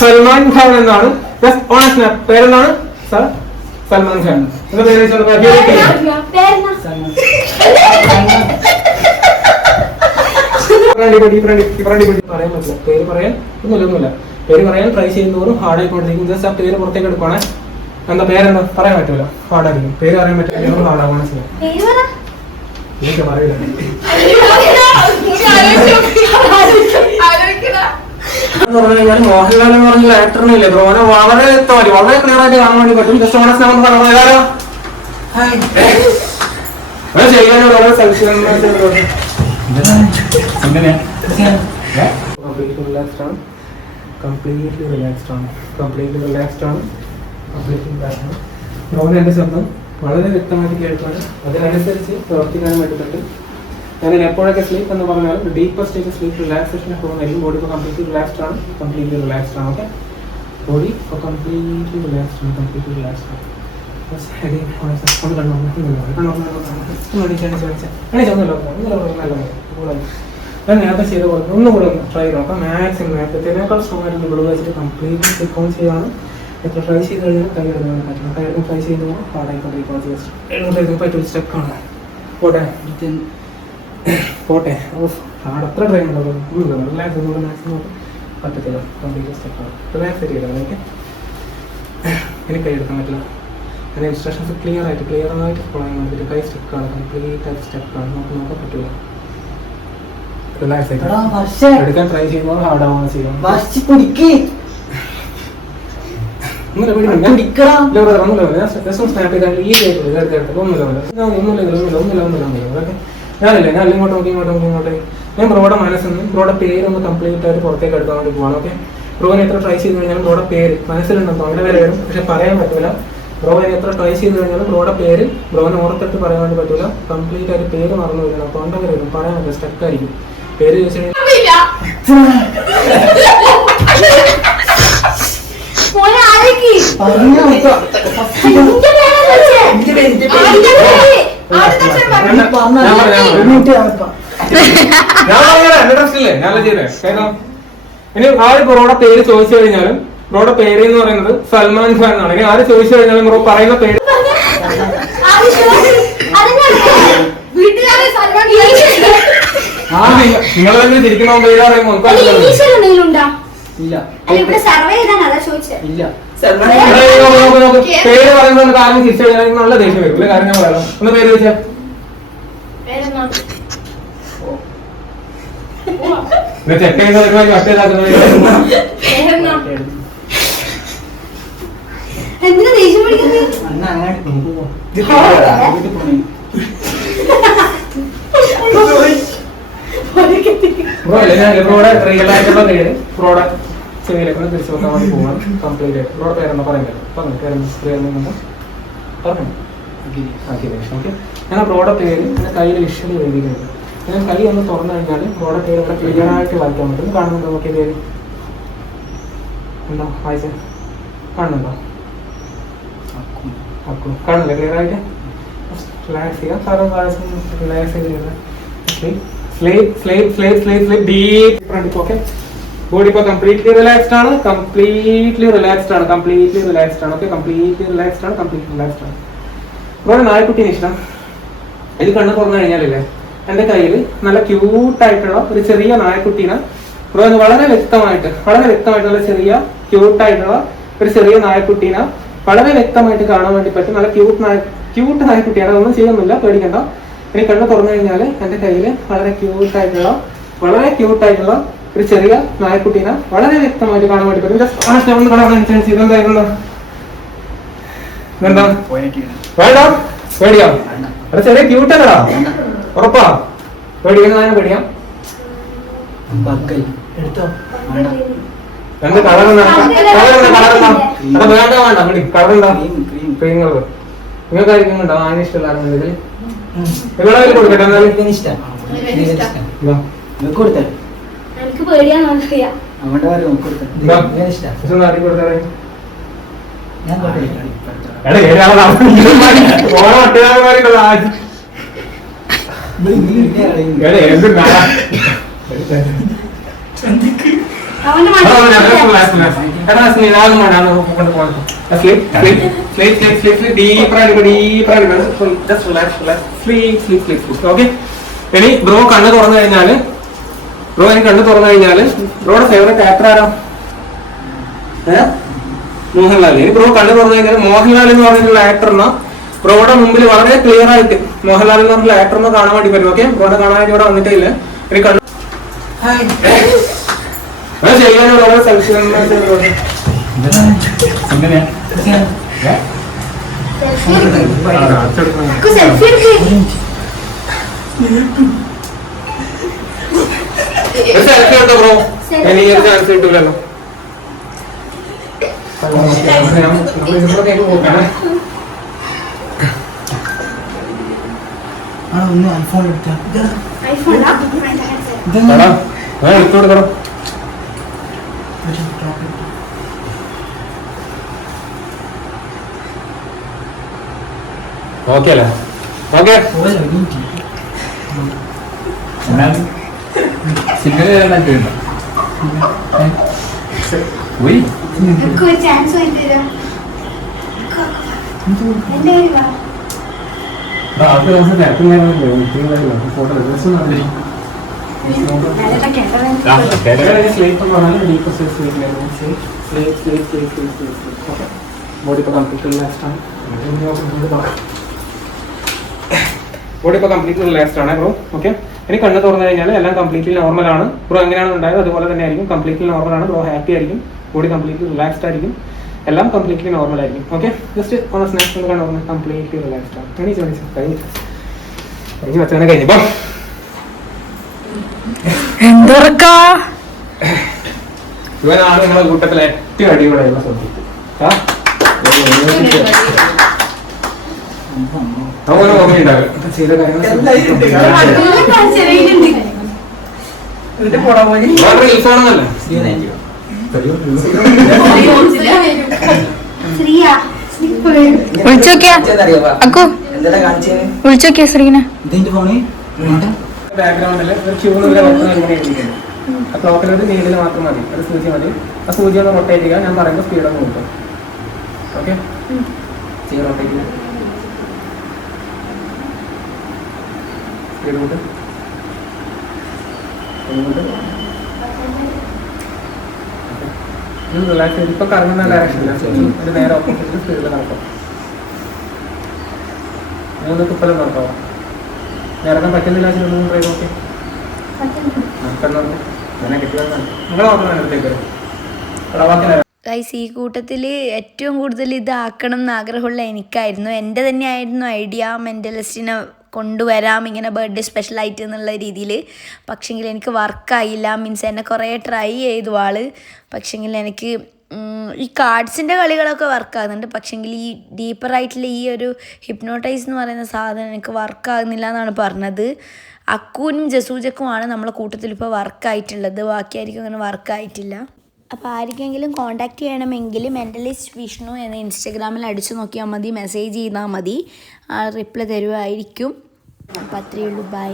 സൽമാൻ ഖാൻ എന്നാണ്. പേരെന്താണ്? സൽമാൻ ഖാൻ. പറയാൻ പറ്റില്ല, പേര് പറയാൻ ഒന്നുമില്ല. പേര് പറയാൻ ട്രൈ ചെയ്യുന്നവരും ഹാർഡായിക്കൊണ്ടിരിക്കും. ജസ്റ്റ് ആ പേര് പുറത്തേക്ക് എടുക്കുവാണ്. എന്താ പേരെന്താ പറയാൻ പറ്റൂല, ഹാർഡായിരിക്കും. പേര് അറിയാൻ പറ്റില്ല, ഹാർഡാവാണ് ചെയ്യാം. പറയില്ല മോഹൻലാൽ എന്ന് പറഞ്ഞ ആക്ടറിനില്ലേ ബ്രോനെ വളരെ വ്യക്തമായിട്ട് വളരെ ക്ലിയർ ആയിട്ട് കാണാൻ വേണ്ടി പറ്റും. ജസ്റ്റ് ഓണസ് നമുക്ക് പറയാലോ ചെയ്യാൻ വളരെ കംപ്ലീറ്റ്ലി റിലാക്സ്ഡ് ആണ്. ബ്രോന് എന്റെ ശബ്ദം വളരെ വ്യക്തമായിട്ട് കേൾക്കാനും അതിനനുസരിച്ച് പ്രവർത്തിക്കാനും വേണ്ടി പറ്റും. ഞാൻ എപ്പോഴൊക്കെ സ്ലീപ്പ് എന്ന് പറഞ്ഞാൽ ഡീപ്പസ്റ്റ് സ്റ്റേജ് സ്ലീപ്പ് റിലാക്സേഷൻ പോകുന്നതായിരിക്കും. ബോഡി ഇപ്പോൾ കംപ്ലീറ്റ്ലി റിലാക്സ്ഡ് ആണ്. ഓക്കെ, ബോഡി ഇപ്പോൾ കംപ്ലീറ്റ്ലി റിലാക്സ്ഡ് ആണ്. ഞാൻ നേരത്തെ ചെയ്ത പോലെ ഒന്നുകൂടെ ഒന്ന് ട്രൈ നോക്കാം. മാക്സിമം നേരത്തേക്കാൾ സ്ട്രോങ് ആയിട്ട് ഇവിടെ വെച്ചിട്ട് കംപ്ലീറ്റ്ലി റിക്കോൺ ചെയ്യാണ്. എത്ര ട്രൈ ചെയ്ത് കഴിഞ്ഞാൽ കൈ എടുക്കാൻ പറ്റണം. കൈ എടുക്കാൻ ട്രൈ ചെയ്യുമ്പോൾ ഹാർഡായിക്കൊണ്ടിരിക്കും. എഴുതുമ്പോഴേക്കും പറ്റൊരു സ്റ്റെക്കാണ്. പോട്ടെ ഹാർഡ് അത്ര ട്രൈ ഉണ്ടാവും. റിലാക്സ് ഒന്നുകൂടെ മാക്സിമം പറ്റത്തില്ല. കംപ്ലീറ്റ് സ്റ്റെക്കാണ്. റിലാക്സ് ചെയ്ത് ഓക്കെ. എനിക്ക് കൈ എടുക്കാൻ പറ്റില്ല. അതിൻ്റെ ഇൻസ്ട്രക്ഷൻസ് ക്ലിയർ ആയിട്ട് ഫോളോ ചെയ്യാൻ വേണ്ടിയിട്ട് കൈ സ്റ്റെക്കാണ്. കംപ്ലീറ്റ് ആയിട്ട് സ്റ്റെക്കാണ്. നോക്കാൻ പറ്റില്ല. റിലാക്സ് ആയിട്ട് എടുക്കാൻ ട്രൈ ചെയ്യുമ്പോൾ ഹാർഡാവാണ് ചെയ്യാം. ഞാനില്ല ഇങ്ങോട്ട് നോക്കി. ഞാൻ ബ്രോയുടെ മനസ്സിന്ന് ബ്രോയുടെ പേര് ഒന്ന് കംപ്ലീറ്റ് ആയിട്ട് പുറത്തേക്ക് എടുക്കാൻ വേണ്ടി പോവാണ്. ഓക്കെ, ബ്രോനെ എത്ര ട്രൈ ചെയ്ത് കഴിഞ്ഞാലും ബ്രോയുടെ പേര് മനസ്സിലുണ്ടെന്നോ അങ്ങനെ വരെ വരും. പക്ഷെ പറയാൻ പറ്റില്ല. ബ്രോനെ എത്ര ട്രൈ ചെയ്ത് കഴിഞ്ഞാലും ബ്രോയുടെ പേര് ബ്രോനെ ഓർത്തിട്ട് പറയാൻ വേണ്ടി പറ്റില്ല. കംപ്ലീറ്റ് ആയിട്ട് പേര് മറന്നു വരണം. അപ്പോൾ അങ്ങനെ വരും, പറയാൻ പറ്റില്ല, സ്റ്റക്കായിരിക്കും. പേര് ചോദിച്ചാൽ ഇനി ആര് ബ്രോയുടെ പേര് ചോദിച്ചു കഴിഞ്ഞാലും ബ്രോയുടെ പേര് എന്ന് പറയുന്നത് സൽമാൻ ഖാൻ എന്നാണ്. ഇനി ആര് ചോദിച്ചു കഴിഞ്ഞാലും ബ്രോ പറയുന്ന പേര് നിങ്ങൾ തന്നെ ചിരിക്കുന്ന പേര് പറയുമ്പോൾ പേര് പറയുന്ന കാര്യം തിരിച്ചു കഴിഞ്ഞാൽ നല്ല ദേഷ്യം വരും. കാര്യം ഞാൻ പറയാം. ഒന്ന് പേര് ചോദിച്ചാ ചെക്ക് ചെയ്യുന്ന പരിപാടി മറ്റേതാക്കുന്നത്. ബ്രോയുടെ റിയൽ ആയിട്ടുള്ള പേര് ബ്രോയുടെ ചെവിയിലേക്ക് തിരിച്ചു വെക്കാൻ വേണ്ടി പോകാൻ കംപ്ലീറ്റ് ആയിട്ട് ബ്രോയുടെ പേരെന്താ പറയുന്നത് പറഞ്ഞു. ഓക്കെ, ഞാൻ ബ്രോയുടെ പേര് എൻ്റെ കയ്യിൽ വിഷ്വലി എഴുതിയിട്ടുണ്ട്. ഞാൻ കൈ ഒന്ന് തുറന്നു കഴിഞ്ഞാൽ ബ്രോയുടെ പേര് ഇവിടെ ക്ലിയർ ആയിട്ട് വായിക്കാൻ പറ്റും. കാണുന്നുണ്ടോ? നോക്കിയ പേര് ഉണ്ടോ? വായിച്ച കാണുന്നുണ്ടോ? കാണുന്നില്ല ക്ലിയർ ആയിട്ട്? റിലാക്സ് ചെയ്യാം. റിലാക്സ് ചെയ്ത് ഓക്കെ, ബോഡി ഇപ്പോൾ കംപ്ലീറ്റ്ലി റിലാക്സ്ഡ് ആണ്. ബ്രോയുടെ നായക്കുട്ടീനെ ഇഷ്ടം. ഇത് കണ്ണ് തുറന്നു കഴിഞ്ഞാലല്ലേ എൻ്റെ കയ്യിൽ നല്ല ക്യൂട്ടായിട്ടുള്ള ഒരു ചെറിയ നായക്കുട്ടീനെ ബ്രോ വളരെ വ്യക്തമായിട്ട് നല്ല ചെറിയ ക്യൂട്ടായിട്ടുള്ള ഒരു ചെറിയ നായക്കുട്ടീനെ വളരെ വ്യക്തമായിട്ട് കാണാൻ വേണ്ടി പറ്റും. നല്ല ക്യൂട്ട് നായക്കുട്ടിയാണ്. അതൊന്നും ചെയ്യുന്നില്ല, പേടിക്കണ്ട. ഇനി കണ്ണ് തുറന്നു കഴിഞ്ഞാൽ എൻ്റെ കയ്യിൽ വളരെ ക്യൂട്ടായിട്ടുള്ള ഒരു ചെറിയ നായക്കുട്ടീനെ വളരെ വ്യക്തമായിട്ട് കാണാൻ വേണ്ടി പറ്റും. ഇതെന്താ വേണ്ട പേടിയാ? അവിടെ ചെറിയ ക്യൂട്ടല്ലടാ, ഉറപ്പാ? പേടിക്കുന്നതിനെ പേടിയാം. എന്ത് കളർ വേണ്ട കളർ എന്താ? ക്രീം കളർ നിങ്ങൾക്കായിരിക്കും ഉണ്ടോ? അതിന് ഇഷ്ടമല്ലായിരുന്നു ഇതിൽ ഇവിടെ കൊടുക്കട്ടെ. ഇനി ബ്രോ കണ്ണ് തുറന്നു കഴിഞ്ഞാല് ബ്രോയുടെ ഫേവറേറ്റ് ആക്ടർ ആരാ? മോഹൻലാൽ. ഇനി ബ്രോ കണ്ണ് തുറന്നു കഴിഞ്ഞാൽ മോഹൻലാൽ എന്ന് പറഞ്ഞിട്ടുള്ള ആക്ടറിന് ബ്രോയുടെ മുമ്പിൽ വളരെ ക്ലിയർ ആയിട്ട് മോഹൻലാൽ എന്ന് പറഞ്ഞിട്ടുള്ള ആക്ടറിനെ കാണാൻ വേണ്ടി പറ്റും. ഓക്കെ, ബ്രോയുടെ കാണാൻ വേണ്ടി ഇവിടെ വന്നിട്ടേ ഇല്ല. ഇനി കണ്ണ് ചെയ്യാനുള്ള ഓരോ സെൽഫി എടുത്തോ ബ്രോ. എനിക്ക് ചാൻസ് കിട്ടൂലല്ലോ. എടുത്തോടുക്കണം. ഓക്കെ അല്ലേ? ഓക്കെ ബോഡി ഇപ്പൊ കംപ്ലീറ്റ് റിലാക്സ്ഡ് ആണ് ബ്രോ. ഓക്കെ, ഇനി കണ്ണ് തുറന്നു കഴിഞ്ഞാൽ എല്ലാം കംപ്ലീറ്റ്ലി നോർമൽ ആണ്. ബ്രോ എങ്ങനെയാണ് ഉണ്ടായത് അതുപോലെ തന്നെ ആയിരിക്കും. കംപ്ലീറ്റ്ലി നോർമൽ ആണ്. ബ്രോ ഹാപ്പി ആയിരിക്കും. ബോഡി കംപ്ലീറ്റ്ലി റിലാക്സ്ഡ് ആയിരിക്കും. എല്ലാം കംപ്ലീറ്റ്ലി നോർമൽ ആയിരിക്കും. ഓക്കെ, ജസ്റ്റ് ഒന്ന് സ്നാക്സ് ഒന്ന് കണ്ടു കംപ്ലീറ്റ്ലി റിലാക്സ്ഡ് ആണ്. കഴിഞ്ഞ് വെച്ചാൽ കഴിഞ്ഞപ്പോ ഇവനാണ് നമ്മളെ കൂട്ടത്തിലെ ഏറ്റവും അടിപൊളിയായുള്ള സബ്ജക്ട്. വിളിച്ചോക്കിയ ശ്രീനെ ബാക്ക്ഗ്രൗണ്ടില് ഒരു ക്ലോക്കിലൊരു നീഡിൽ മാത്രം മതി. ഒരു സൂചി മതി. ആ സൂചി ഒന്ന് റൊട്ടേറ്റ് ചെയ്യുക. ഞാൻ പറയുമ്പോൾ സ്പീഡ് ഒന്ന് കൊടുക്കും. ഓക്കെ, റൊട്ടേറ്റ് ചെയ്യുക. സ്പീഡ് കൂട്ട്. റിലാക്സ് ചെയ്ത് ഇപ്പൊ കറങ്ങുന്ന ഡയറക്ഷനില്ല. ഒരു നേരെ ഓപ്പോസിറ്റ് സ്പീഡിൽ നടക്കും. 3 തുപ്പലും നടക്കാവോ? ഇറങ്ങാൻ പറ്റുന്നില്ല. 3 ട്രൈ നോക്കി. ഗൈസ്, ഈ കൂട്ടത്തിൽ ഏറ്റവും കൂടുതൽ ഇതാക്കണം എന്ന് ആഗ്രഹമുള്ള എനിക്കായിരുന്നു. എൻ്റെ തന്നെയായിരുന്നു ഐഡിയ മെൻ്റലിസ്റ്റിനെ കൊണ്ടുവരാം ഇങ്ങനെ ബർത്ത്ഡേ സ്പെഷ്യലായിട്ട് എന്നുള്ള രീതിയിൽ. പക്ഷെങ്കിൽ എനിക്ക് വർക്കായില്ല. മീൻസ് എന്നെ കുറേ ട്രൈ ചെയ്തു ആള്. പക്ഷെങ്കിൽ എനിക്ക് ഈ കാർഡ്സിൻ്റെ കളികളൊക്കെ വർക്കാകുന്നുണ്ട്. പക്ഷെങ്കിൽ ഈ ഡീപ്പറായിട്ടുള്ള ഈ ഒരു ഹിപ്നോട്ടൈസ് എന്ന് പറയുന്ന സാധനം എനിക്ക് വർക്കാകുന്നില്ല എന്നാണ് പറഞ്ഞത്. അക്കുവിനും ജസൂജക്കുമാണ് നമ്മളെ കൂട്ടത്തിൽ ഇപ്പോൾ വർക്കായിട്ടുള്ളത്. ബാക്കിയായിരിക്കും അങ്ങനെ വർക്കായിട്ടില്ല. അപ്പോൾ ആർക്കെങ്കിലും കോൺടാക്റ്റ് ചെയ്യണമെങ്കിൽ മെൻ്റലിസ്റ്റ് വിഷ്ണു എന്ന ഇൻസ്റ്റഗ്രാമിൽ അടിച്ചു നോക്കിയാൽ മതി. മെസ്സേജ് ചെയ്താൽ മതി. റിപ്ലൈ തരുമായിരിക്കും. അപ്പോൾ അത്രയേ ഉള്ളൂ. ബൈ.